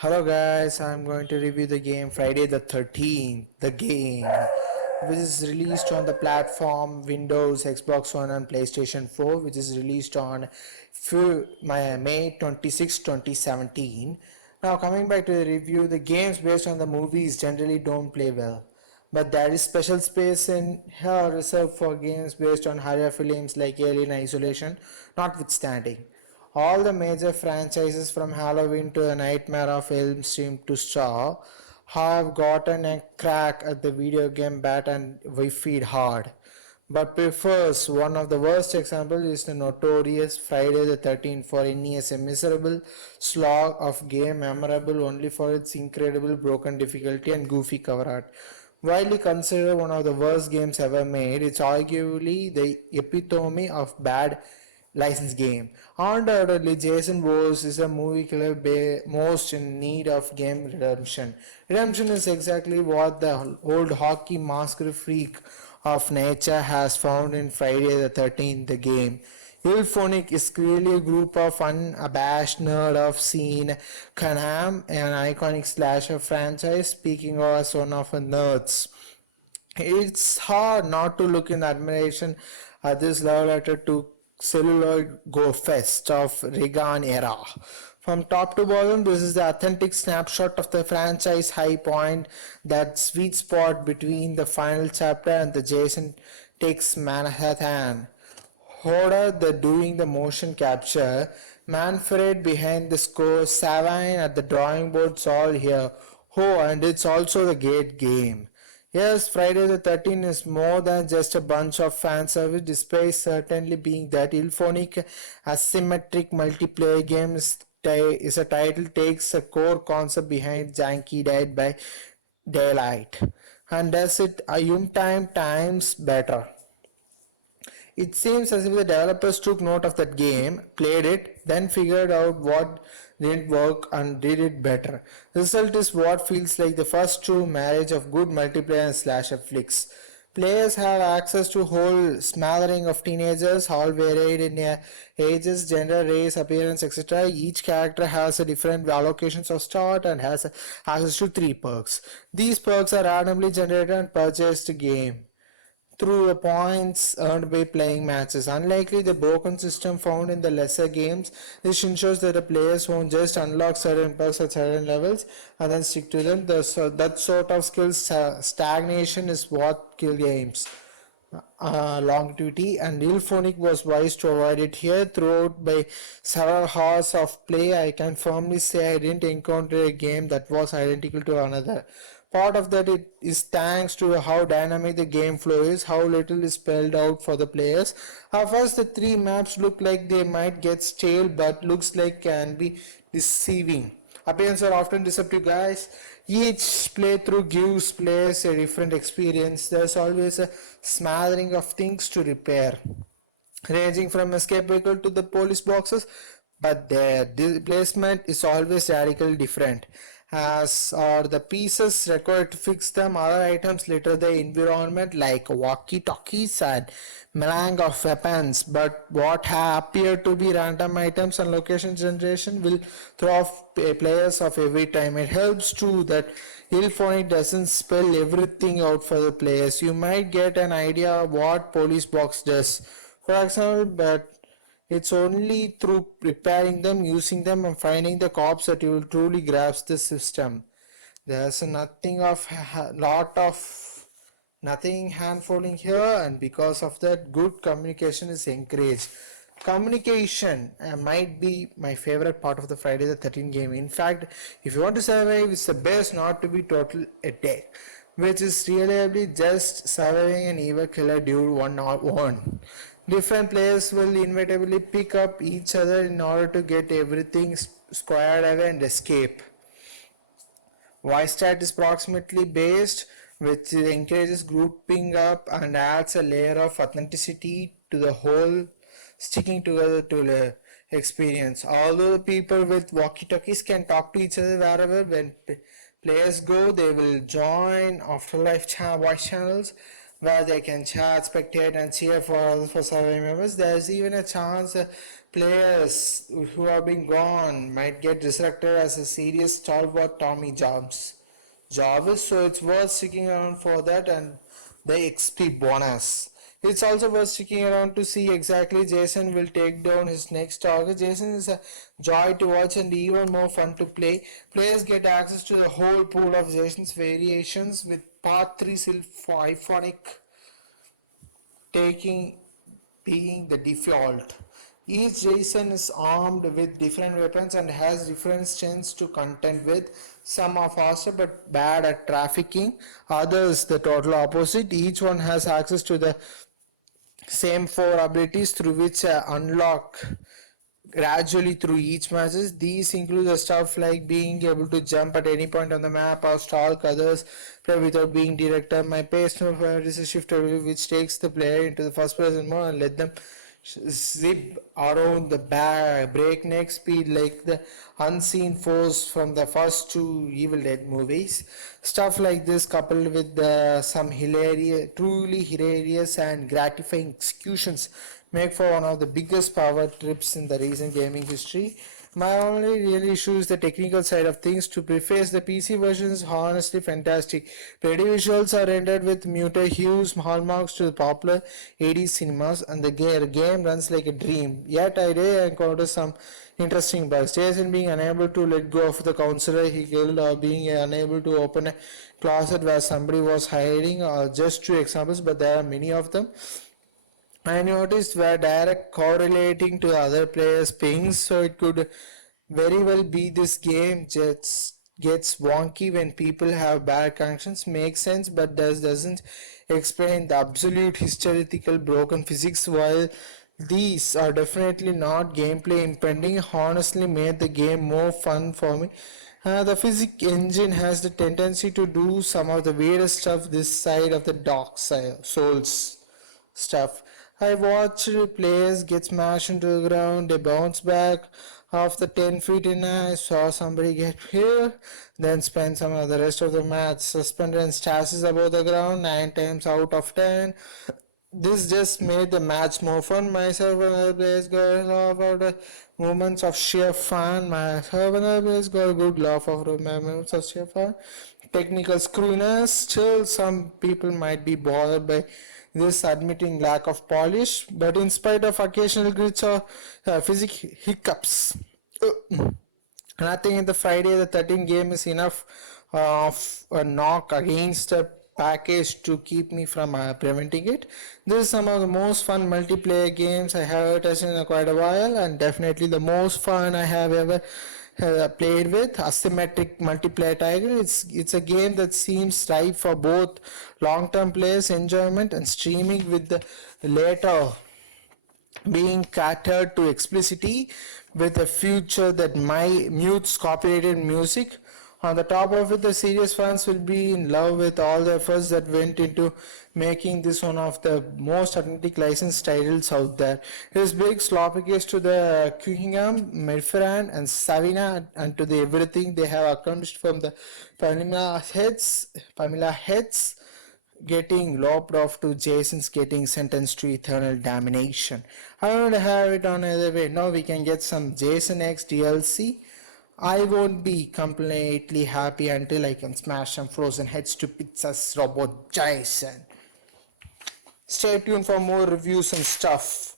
Hello guys, I'm going to review the game Friday the 13th, the game, which is released on the platform Windows, Xbox One and PlayStation 4, which is released on May 26, 2017. Now coming back to the review, the games based on the movies generally don't play well. But there is special space in here reserved for games based on horror films like Alien Isolation, notwithstanding. All the major franchises from Halloween to The Nightmare of Elm Street to Saw have gotten a crack at the video game bat and we feed hard. But prefers one of the worst examples is the notorious Friday the 13th for NES, a miserable slog of game memorable only for its incredible broken difficulty and goofy cover art. Widely considered one of the worst games ever made, it's arguably the epitome of bad license game. Undoubtedly, Jason Voorhees is a movie killer most in need of game redemption. Redemption is exactly what the old hockey masked freak of nature has found in Friday the 13th, the game. Ilphonic is clearly a group of unabashed nerd of scene Canham, an iconic slasher franchise, speaking as one of the nerds. It's hard not to look in admiration at this love letter to celluloid go fest of Reagan era. From top to bottom, this is the authentic snapshot of the franchise high point, that sweet spot between the final chapter and the Jason Takes Manhattan. Hoda the doing the motion capture, Manfred behind the score, Savine at the drawing boards all here. Oh, and it's also the gate game. Yes, Friday the 13th is more than just a bunch of fan service, despite certainly being that Ilphonic asymmetric multiplayer game is a title takes a core concept behind Janky Dead by Daylight and does it a time times better. It seems as if the developers took note of that game, played it, then figured out what didn't work and did it better. The result is what feels like the first true marriage of good multiplayer and slasher flicks. Players have access to a whole smattering of teenagers, all varied in ages, gender, race, appearance, etc. Each character has a different allocations of start and has access to 3 perks. These perks are randomly generated and purchased game through the points earned by playing matches. Unlikely the broken system found in the lesser games, this ensures that the players won't just unlock certain perks at certain levels and then stick to them. That sort of skill stagnation is what kills games. Longevity and Ilphonic was wise to avoid it here. Throughout by several hours of play, I can firmly say I didn't encounter a game that was identical to another. Part of that it is thanks to how dynamic the game flow is, how little is spelled out for the players. At first the 3 maps look like they might get stale, but looks like can be deceiving. Appearances are often deceptive, guys. Each playthrough gives players a different experience. There's always a smattering of things to repair, ranging from escape vehicle to the police boxes, but their placement is always radically different, as are the pieces required to fix them. Other items litter the environment like walkie-talkies and melang of weapons, but what appear to be random items and location generation will throw off players of every time. It helps too that Ilphonic doesn't spell everything out for the players. You might get an idea of what police box does, for example, but it's only through repairing them, using them, and finding the cops that you will truly grasp the system. There's nothing handfolding here, and because of that, good communication is encouraged. Communication might be my favorite part of the Friday the 13th game. In fact, if you want to survive, it's the best not to be total a dick, which is reliably just surviving an evil killer dude one on one. Different players will inevitably pick up each other in order to get everything squared away and escape. Ystat is proximately based, which encourages grouping up and adds a layer of authenticity to the whole sticking together to the experience. Although the people with walkie-talkies can talk to each other wherever, when players go, they will join afterlife voice channels where they can chat, spectate, and cheer for others for surviving members. There's even a chance players who have been gone might get resurrected as a serious stalwart Tommy Jarvis, so it's worth sticking around for that and the XP bonus. It's also worth sticking around to see exactly Jason will take down his next target. Jason is a joy to watch and even more fun to play. Players get access to the whole pool of Jason's variations with Part 3 symphonic taking being the default. Each Jason is armed with different weapons and has different strengths to contend with. Some are faster but bad at trafficking, others the total opposite. Each one has access to the same four abilities through which unlock gradually through each matches. These include the stuff like being able to jump at any point on the map or stalk others without being directed. My personal favorite is a shift ability which takes the player into the first person mode and let them zip around the breakneck speed like the unseen force from the first two Evil Dead movies. Stuff like this coupled with some hilarious, truly hilarious and gratifying executions make for one of the biggest power trips in the recent gaming history. My only real issue is the technical side of things. To preface, the PC version is honestly fantastic. Pretty visuals are rendered with muted hues, hallmarks to the popular 80s cinemas, and the game runs like a dream. Yet I did encounter some interesting bugs. Jason being unable to let go of the counselor he killed, or being unable to open a closet where somebody was hiding, are just two examples, but there are many of them. I noticed were direct correlating to other players' pings, so it could very well be this game just gets wonky when people have bad connections. Makes sense, but doesn't explain the absolute hysterical broken physics. While these are definitely not gameplay impending, honestly made the game more fun for me. The physics engine has the tendency to do some of the weirdest stuff this side of the dark side, souls stuff. I watched players get smashed into the ground, they bounce back off the 10 feet in. I saw somebody get here, then spend some of the rest of the match suspended and stashes above the ground 9 times out of 10. This just made the match more fun. Myself and other players got a laugh out of moments of sheer fun. Myself and other players got a good laugh out of moments of sheer fun. Technical screwiness. Still, some people might be bothered by this, admitting lack of polish, but in spite of occasional glitch or physical hiccups, nothing in the Friday the 13th game is enough of a knock against a package to keep me from preventing it. This is some of the most fun multiplayer games I have touched in quite a while, and definitely the most fun I have ever played with. Asymmetric multiplayer title. It's a game that seems ripe for both long-term players' enjoyment and streaming, with the later being catered to explicitly, with a feature that mutes copyrighted music. On the top of it, the serious fans will be in love with all the efforts that went into making this one of the most authentic licensed titles out there. It is big sloppy case to the Cunningham, Medferan, and Savina, and to the everything they have accomplished, from the Pamela Heads getting lopped off to Jason's getting sentenced to eternal damnation. I don't have it on either way. Now we can get some Jason X DLC. I won't be completely happy until I can smash some frozen heads to pizza's robot Jason. Stay tuned for more reviews and stuff.